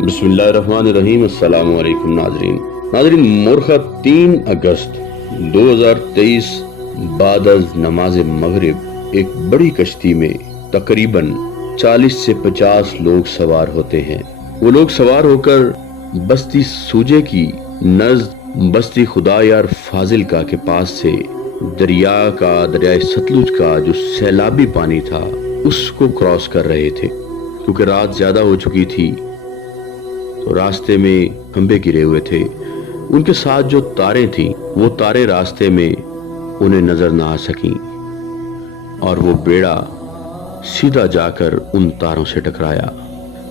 बिस्मिल्लाहिर्रहमानिर्रहीम। अस्सलाम वालेकुम नाजरीन। मोरखा 3 अगस्त 2023 बाद अज नमाज मगरिब एक बड़ी कश्ती में तकरीबन 40 से 50 लोग सवार होते हैं। वो लोग सवार होकर बस्ती सूजे की नज़द बस्ती खुदा यार फाजिल का के पास से दरियाए सतलुज का जो सैलाबी पानी था उसको क्रॉस कर रहे थे। क्योंकि रात ज्यादा हो चुकी थी तो रास्ते में खंबे गिरे हुए थे। उनके साथ जो तारें थीं वो तारें रास्ते में उन्हें नजर ना आ सकीं और वो बेड़ा सीधा जाकर उन तारों से टकराया।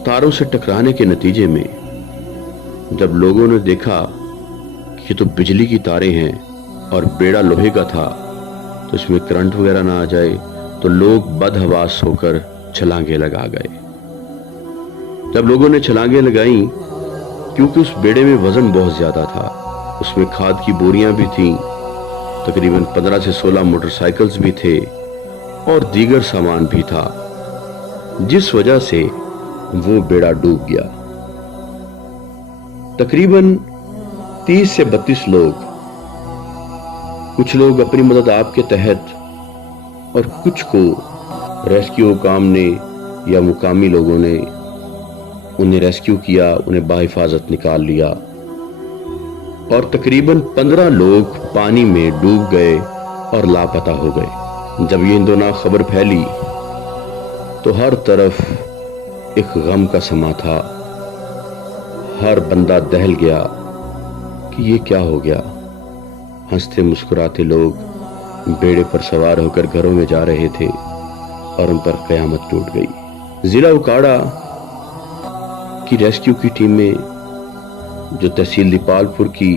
तारों से टकराने के नतीजे में जब लोगों ने देखा कि ये तो बिजली की तारें हैं और बेड़ा लोहे का था तो इसमें करंट वगैरह ना आ जाए, तो लोग बदहवास होकर छलांगे लगा गए। जब लोगों ने छलांगे लगाई, क्योंकि उस बेड़े में वजन बहुत ज्यादा था, उसमें खाद की बोरियां भी थीं, तकरीबन 15 से 16 मोटरसाइकिल्स भी थे और दीगर सामान भी था, जिस वजह से वो बेड़ा डूब गया। तकरीबन 30 से 32 लोग, कुछ लोग अपनी मदद आपके तहत और कुछ को रेस्क्यू काम ने या मुकामी लोगों ने उन्हें रेस्क्यू किया, उन्हें बाहिफाजत निकाल लिया और तकरीबन 15 लोग पानी में डूब गए और लापता हो गए। जब ये इंदोना खबर फैली तो हर तरफ एक गम का समा था। हर बंदा दहल गया कि ये क्या हो गया। हंसते मुस्कुराते लोग बेड़े पर सवार होकर घरों में जा रहे थे और उन पर कयामत टूट गई। जिला उकाड़ा की रेस्क्यू की टीमें जो तहसील दीपालपुर की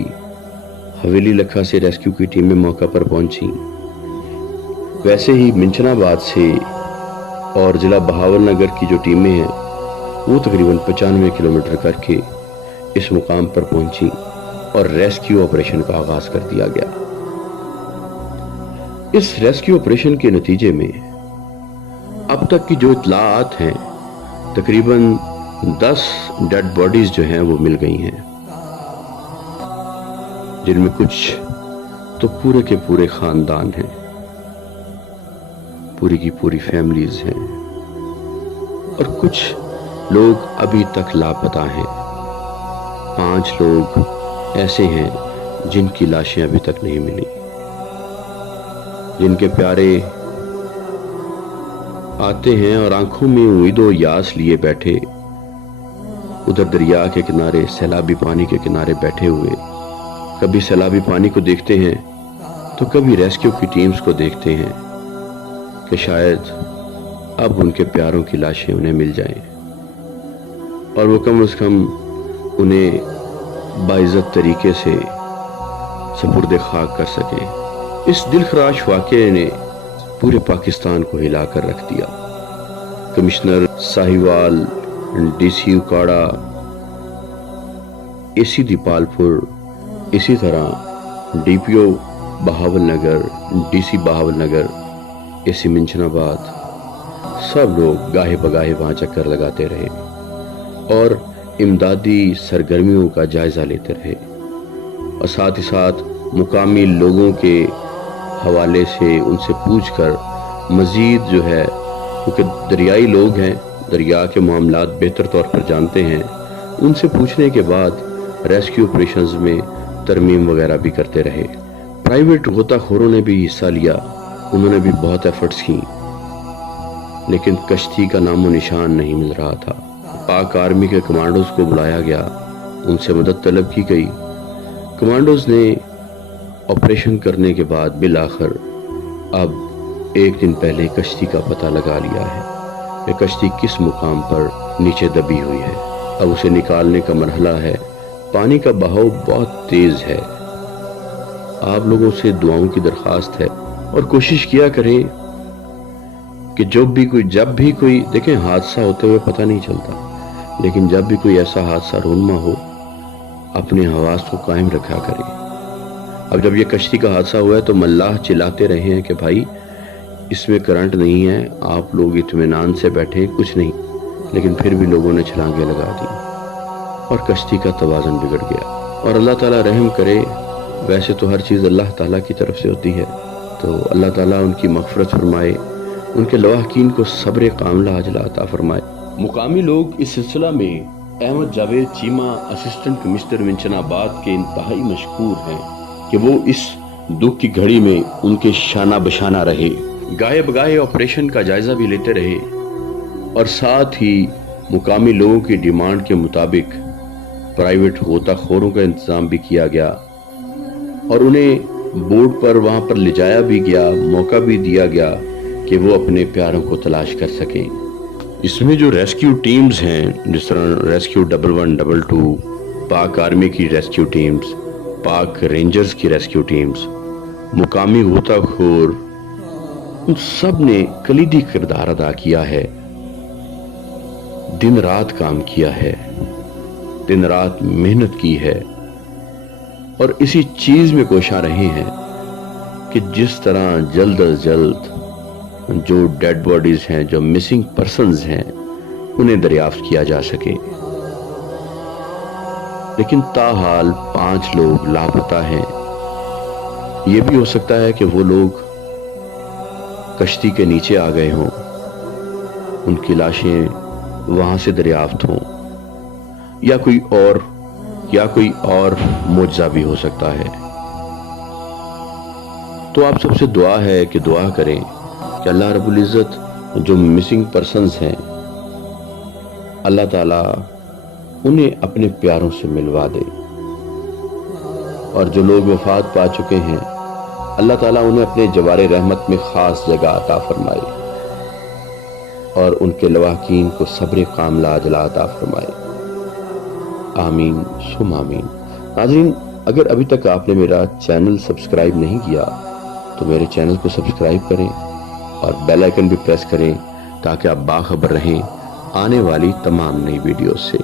हवेली लखा से रेस्क्यू की टीमें मौका पर पहुंची, वैसे ही मिंचनाबाद से और जिला बहावलनगर की जो टीमें हैं वो तकरीबन 95 किलोमीटर करके इस मुकाम पर पहुंची और रेस्क्यू ऑपरेशन का आगाज कर दिया गया। इस रेस्क्यू ऑपरेशन के नतीजे में अब तक की जो इत्तलाआत हैं, तकरीबन 10 डेड बॉडीज जो हैं वो मिल गई हैं, जिनमें कुछ तो पूरे के पूरे खानदान हैं, पूरी की पूरी फैमिलीज हैं और कुछ लोग अभी तक लापता हैं। 5 लोग ऐसे हैं जिनकी लाशें अभी तक नहीं मिली, जिनके प्यारे आते हैं और आंखों में उम्मीदों यास लिए बैठे उधर दरिया के किनारे सैलाबी पानी के किनारे बैठे हुए, कभी सैलाबी पानी को देखते हैं तो कभी रेस्क्यू की टीम्स को देखते हैं कि शायद अब उनके प्यारों की लाशें उन्हें मिल जाएं और वो कम से कम उन्हें बाइज्जत तरीके से सपुर्द खाक कर सकें। इस दिलखराश वाक़े ने पूरे पाकिस्तान को हिलाकर रख दिया। Commissioner Sahiwal, DC Okara, AC Dipalpur, इसी तरह DPO Bahawalnagar, DC Bahawalnagar, AC Minchinabad, सब लोग गाहे बगाहे वहां चक्कर लगाते रहे और इमदादी सरगर्मियों का जायजा लेते रहे और साथ ही साथ मुकामी लोगों के हवाले से उनसे पूछकर मजीद जो है, क्योंकि दरियाई लोग हैं, दरिया के मामलात बेहतर तौर पर जानते हैं, उनसे पूछने के बाद रेस्क्यू ऑपरेशंस में तरमीम वगैरह भी करते रहे। प्राइवेट गोताखोरों ने भी हिस्सा लिया, उन्होंने भी बहुत एफर्ट्स की, लेकिन कश्ती का नामो निशान नहीं मिल रहा था। पाक आर्मी के कमांडोज को बुलाया गया, उनसे मदद तलब की गई। कमांडोज ने ऑपरेशन करने के बाद बिल आखिर अब 1 दिन पहले कश्ती का पता लगा लिया है कि कश्ती किस मुकाम पर नीचे दबी हुई है। अब उसे निकालने का मरहला है। पानी का बहाव बहुत तेज है। आप लोगों से दुआओं की दरखास्त है और कोशिश किया करें कि जब भी कोई देखें, हादसा होते हुए पता नहीं चलता, लेकिन जब भी कोई ऐसा हादसा रोनमा हो, अपने हवास को कायम रखा करें। अब जब ये कश्ती का हादसा हुआ है तो मल्लाह चिल्लाते रहे हैं कि भाई इसमें करंट नहीं है, आप लोग इत्मीनान से बैठे, कुछ नहीं, लेकिन फिर भी लोगों ने छलांगे लगा दी। اور کشتی کا توازن بگڑ گیا۔ اور اللہ تعالیٰ رحم کرے، ویسے تو ہر چیز اللہ تعالیٰ کی طرف سے ہوتی ہے، تو اللہ تعالیٰ ان کی مغفرت فرمائے، ان کے لواحقین کو صبر کاملہ عاجلہ عطا فرمائے۔ مقامی لوگ اس سلسلہ میں احمد جاوید چیمہ اسسٹنٹ کمشنر منچن آباد کے انتہائی مشکور ہیں کہ وہ اس دکھ کی گھڑی میں ان کے شانہ بشانہ رہے، گاہے بگاہے آپریشن کا جائزہ بھی لیتے رہے، اور ساتھ ہی مقامی لوگوں کی ڈیمانڈ کے مطابق پرائیویٹ غوطہ خوروں کا انتظام بھی کیا گیا، اور انہیں بورڈ پر وہاں پر لے جایا بھی گیا، موقع بھی دیا گیا کہ وہ اپنے پیاروں کو تلاش کر سکیں۔ اس میں جو ریسکیو ٹیمز ہیں، جس طرح ریسکیو 1122، پاک آرمی کی ریسکیو ٹیمز، پاک رینجرز کی ریسکیو ٹیمز، مقامی غوطہ خور، ان سب نے کلیدی کردار ادا کیا ہے، دن رات کام کیا ہے، دن رات محنت کی ہے، اور اسی چیز میں کوشاں رہے ہیں کہ جس طرح جلد از جلد جو ڈیڈ باڈیز ہیں، جو مسنگ پرسنز ہیں، انہیں دریافت کیا جا سکے۔ لیکن تاحال 5 لوگ لاپتہ ہیں۔ یہ بھی ہو سکتا ہے کہ وہ لوگ کشتی کے نیچے آ گئے ہوں، ان کی لاشیں وہاں سے دریافت ہوں، یا کوئی اور معجزہ بھی ہو سکتا ہے۔ تو آپ سب سے دعا ہے کہ دعا کریں کہ اللہ رب العزت جو مسنگ پرسنز ہیں، اللہ تعالیٰ انہیں اپنے پیاروں سے ملوا دے، اور جو لوگ وفات پا چکے ہیں، اللہ تعالیٰ انہیں اپنے جوار رحمت میں خاص جگہ عطا فرمائے، اور ان کے لواحقین کو صبر کاملہ عاجلہ عطا فرمائے۔ آمین ثم آمین۔ ناظرین، اگر ابھی تک آپ نے میرا چینل سبسکرائب نہیں کیا تو میرے چینل کو سبسکرائب کریں اور بیل آئیکن بھی پریس کریں تاکہ آپ باخبر رہیں آنے والی تمام نئی ویڈیوز سے۔